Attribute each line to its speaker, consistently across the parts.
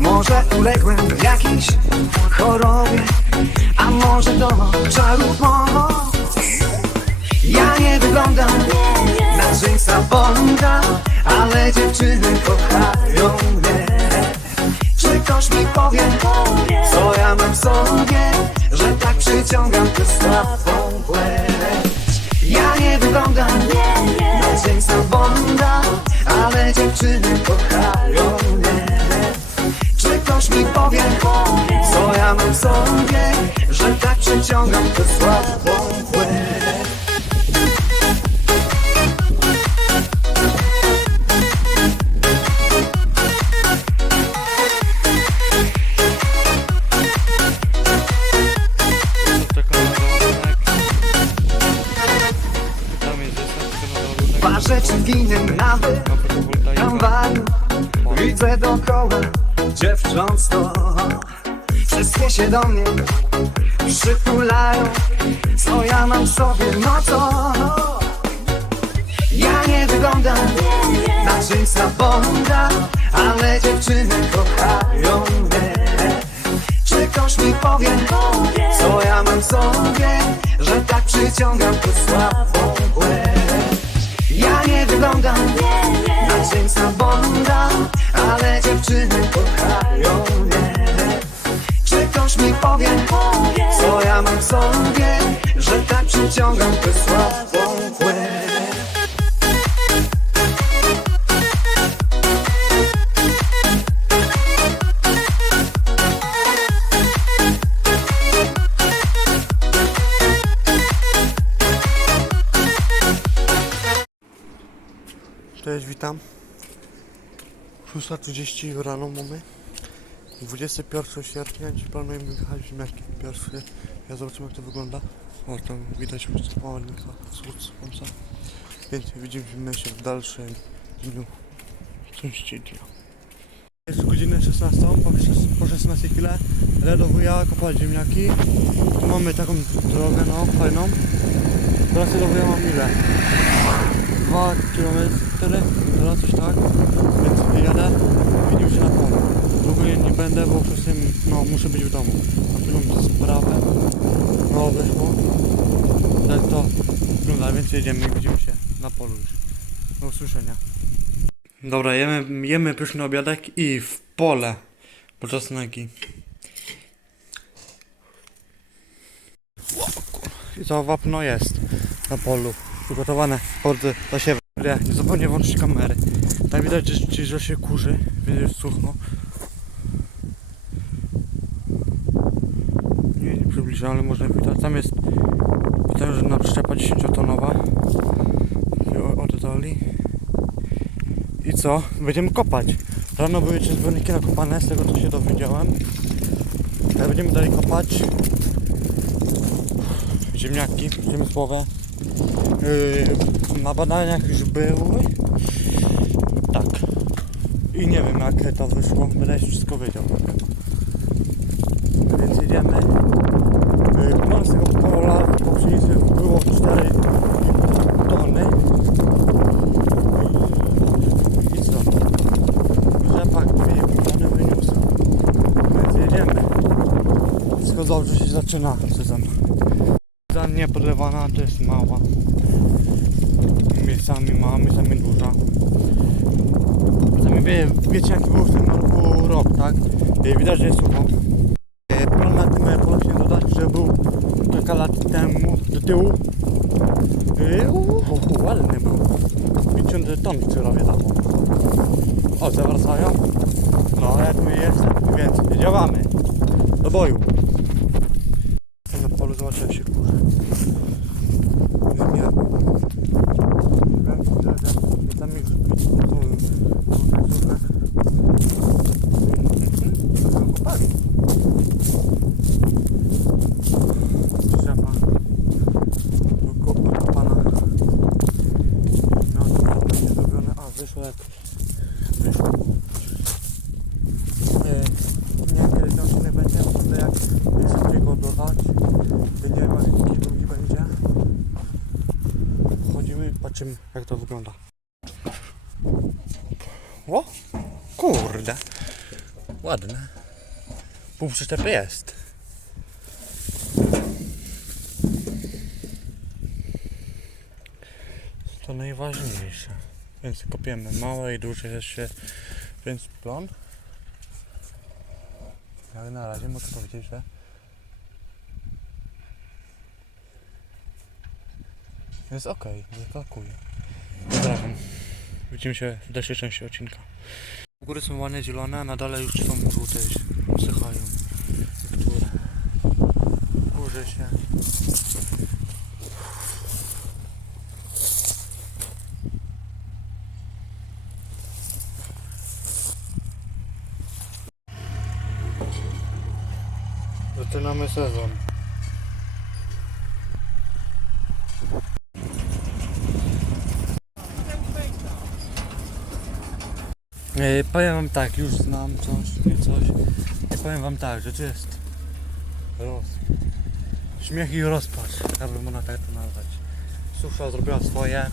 Speaker 1: Może uległem jakiejś chorobie A może to czarów moc Ja nie wyglądam na Jamesa Bonda Ale dziewczyny kochają mnie. Czy ktoś mi powie, co ja mam w sobie Że tak przyciągam tę słabą płeć Ja nie wyglądam na Jamesa Bonda Ale dziewczyny w sobie Że tak przyciągam tę słabą nawet
Speaker 2: Na fotowoltaikę.
Speaker 1: tramwaju Widzę dookoła dziewcząt Wszystkie się do mnie przytulają Co ja mam w sobie, no to Ja nie wyglądam na Jamesa Bonda Ale dziewczyny kochają mnie. Czy ktoś mi powie, co ja mam w sobie Że tak przyciągam słabą płeć Ja nie wyglądam sobie Że tak przyciągam tę słabą płeć
Speaker 3: Cześć, witam. 6.30 rano mamy. 21 sierpnia, dziś planujemy wyjechać w mecz pierwszy. Ja zobaczymy jak to wygląda. O, tam widać małego wschód słońca. Więc widzimy się w dalszym dniu części dnia. Jest godzina 16, po, szes- po 16 chwilę. Ledo wuja kopać ziemniaki. Tu mamy taką drogę, no, fajną. Teraz do wuja mam ile? 2 km, teraz coś tak, więc jadę, widzimy się na polu. Długo nie, nie będę, bo tym, no, muszę być w domu. A tu mam sprawę, no wyszło, tak to wygląda, więc jedziemy i widzimy się na polu już. Do usłyszenia. Dobra, jemy, jemy pyszny obiadek i w pole, po czosneki. I to wapno jest na polu przygotowane pod zasiew. Nie, nie zapomnę włączyć kamery. Tam widać, że, że, się kurzy, więc jest sucho. Ale można widać. Tam jest potężna przyczepa 10-tonowa. O- Oddali. I co? Będziemy kopać. Rano były zbiorniki nakopane, z tego co się dowiedziałem. Teraz będziemy dalej kopać. Ziemniaki przemysłowe. Yy, na badaniach już były. Tak. I nie wiem jak to wyszło. Będę wszystko wiedział. Więc jedziemy. Yy, no z tego pola po pszenicy było 4 tony. I co? Rzepak 2 tony wyniósł. Więc jedziemy. Wszystko się zaczyna sezon. Ta niepodlewana to jest mała. Miejscami mała, miejscami duża. Czasami wie, wiecie jaki był w tym roku rok, tak? I widać, że jest sucho. E, Plan na tym e, polu się dodać, że był kilka lat temu do tyłu. E, Uuu, ładny był. 50 ton celowie dało. O, zawracają. No, jak my jest, więc działamy. Do boju. Jestem na polu, zobaczę jak się kurzy. Nie. Tam ich Kopali. Drzewa. Tylko pana. No to będzie zrobione. A, wyszło jak wyszło. E, nie, kiedy to nie będzie, to jak jest takiego dodać. Wiem, jaki długi będzie. zobaczymy jak to wygląda. O! Kurde! Ładne. Pół przyczepy jest. To najważniejsze. Więc kopiemy małe i duże jeszcze. Więc plon. Jak na razie mogę powiedzieć, że jest ok, wyskakuje. Pozdrawiam. Widzimy się w dalszej części odcinka. Góry są ładnie zielone, a na dole już są żółte, usychają. Niektóre. Kurzy się. Zaczynamy sezon. E, powiem wam tak, już znam coś, nie coś. I powiem wam tak, że to jest roz... śmiech i rozpacz, jakby można tak to nazwać. Susza zrobiła swoje.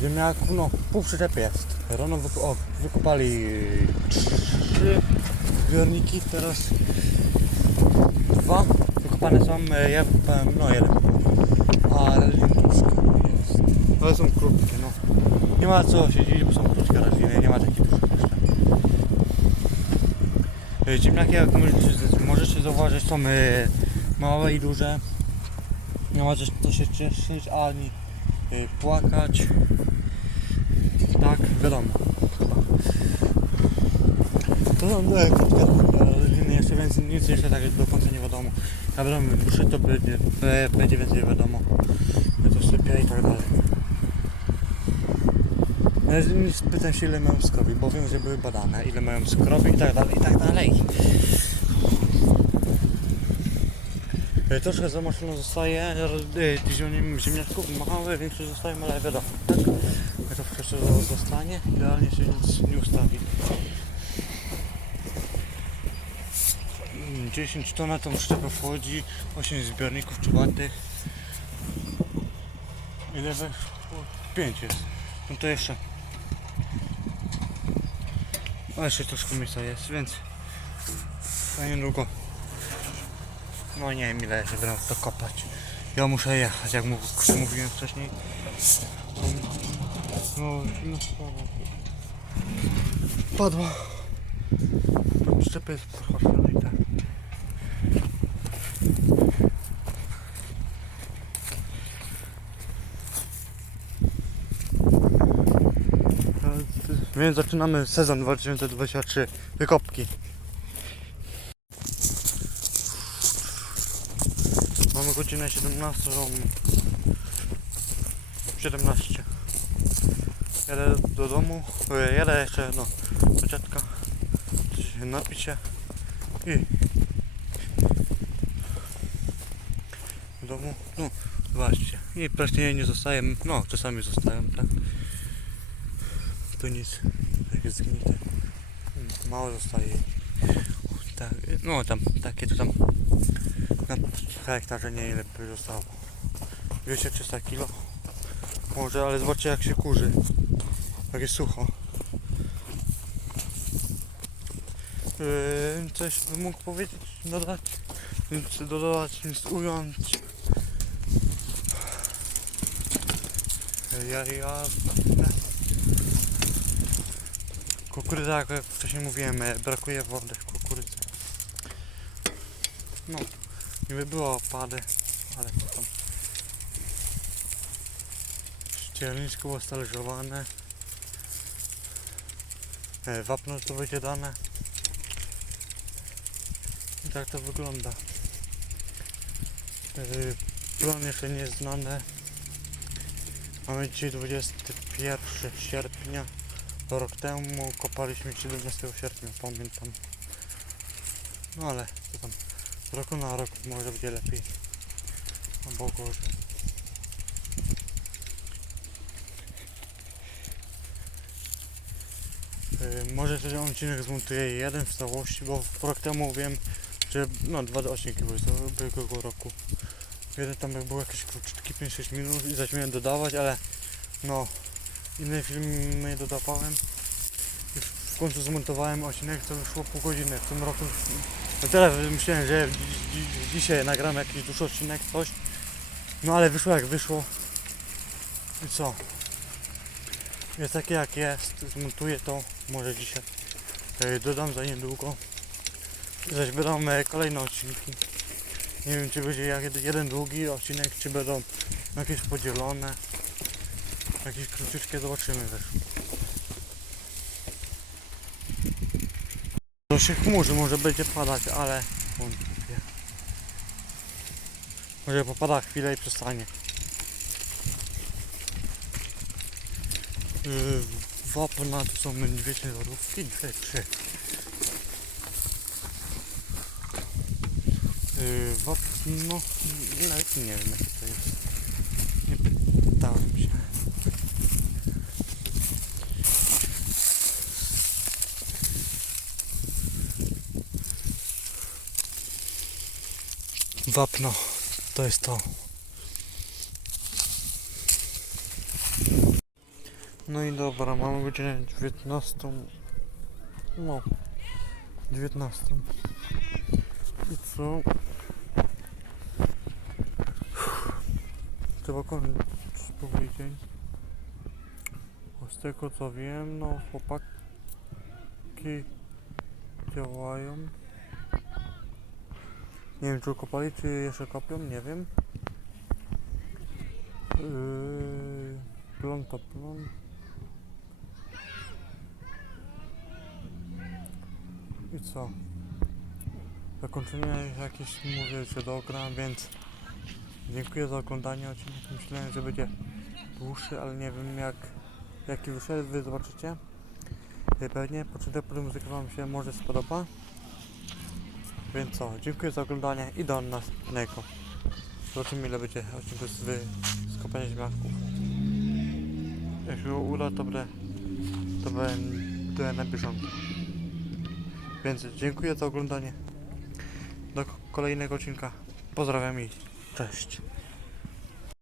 Speaker 3: Ziemniaku, no, pół przyczepy jest. Rano wyku o, trzy zbiorniki, teraz dwa wykopane są, e, ja wykopałem, no jeden. Troszkę jest. Ale są krótkie, no. Nie ma co się dziwić, bo są krótkie rośliny, nie ma takich dużych jeszcze. E, Ziemniaki, jak możecie, zauważyć, są e, małe i duże. Nie ma co się cieszyć, ani e, płakać. Tak, wiadomo. To są krótkie rośliny jeszcze, więc nic jeszcze tak do końca nie wiadomo. Na wiadomo, dłuższe to będzie, e, będzie więcej wiadomo. To sypia i tak dalej. Ja nie pytam się ile mają skrobi, bo wiem, że były badane, ile mają skrobi i tak dalej, i tak dalej. E, Troszkę zamoczone zostaje, e, zielonym ziemniaczków małe, większe zostają, ale wiadomo, tak? To wszystko zostanie, idealnie się nic nie ustawi. Mm, 10 ton na tą szczepę wchodzi, 8 zbiorników czwartych. Ile we? 5 jest. No to jeszcze. O, jeszcze troszkę miejsca jest, więc za niedługo. No nie wiem ile jeszcze będę to kopać. Ja muszę jechać, jak mów- mówiłem wcześniej. No, no słabo. Padła. Szczepy jest pochłaszczone i tak. Więc zaczynamy sezon 2023 wykopki. Mamy godzinę 17, żon 17. Jadę do domu, e, jadę jeszcze no, do dziadka, napić się i w domu, no zobaczcie. I praktycznie nie zostaje, no czasami zostają, tak. Tu nic, takie zgnite. Mm, Mało zostaje. Tak, no tam, takie to tam na hektarze nie ile by zostało. 200-300 kilo. Może, ale zobaczcie jak się kurzy. Jak jest sucho. Yy, coś bym mógł powiedzieć, dodać, nic dodać, nic ująć. Ja, ja, Kukurydza, jak wcześniej mówiłem, e, brakuje wody w kukurydzy. No, niby było opady, ale to tam. Ścierniczko było stależowane. E, Wapno to będzie dane. I tak to wygląda. E, Plon jeszcze nie jest znany. Mamy dzisiaj 21 sierpnia. Rok temu kopaliśmy 17 sierpnia, pamiętam. No ale to tam z roku na rok może będzie lepiej. Albo gorzej. Yy, może ten odcinek zmontuję jeden w całości, bo rok temu wiem, że no dwa odcinki były z ubiegłego roku. Jeden tam był jakieś krótki 5-6 minut i zacząłem dodawać, ale no inne filmy dodawałem. I w końcu zmontowałem odcinek, to wyszło pół godziny. W tym roku no teraz myślałem, że dzi- dzi- dzisiaj nagram jakiś dłuższy odcinek, coś. No ale wyszło jak wyszło. I co? Jest takie jak jest, zmontuję to może dzisiaj. e, Dodam za niedługo. Zaś będą e, kolejne odcinki. Nie wiem czy będzie jeden długi odcinek, czy będą jakieś podzielone. Jakieś króciutkie zobaczymy też. To się chmurzy, może będzie padać, ale. Może popada chwilę i przestanie. Yy, wapna to są dwie ciężarówki, dwie, trzy. Yy, wapno, nawet nie wiem jakie to jest. Nie pytałem się. Wapno, to jest to. No i dobra, mamy godzinę 19. No, 19. I co? Trzeba kończyć. Bo Z tego co wiem, no chłopaki działają. Nie wiem czy kopali, czy jeszcze kopią, nie wiem. Yy, plon to plon. I co? Zakończenie jakieś mówię, że dogram, więc dziękuję za oglądanie odcinek. Myślałem, że będzie dłuższy, ale nie wiem jak jaki wyszedł, wy zobaczycie. Yy, Pewnie początek pod muzyka wam się może spodoba. Więc co, dziękuję za oglądanie i do następnego. Zobaczymy ile będzie odcinków z, z kopania ziemniaków. Jak się uda, to będę, to będę na bieżąco. Więc dziękuję za oglądanie. Do kolejnego odcinka. Pozdrawiam i cześć.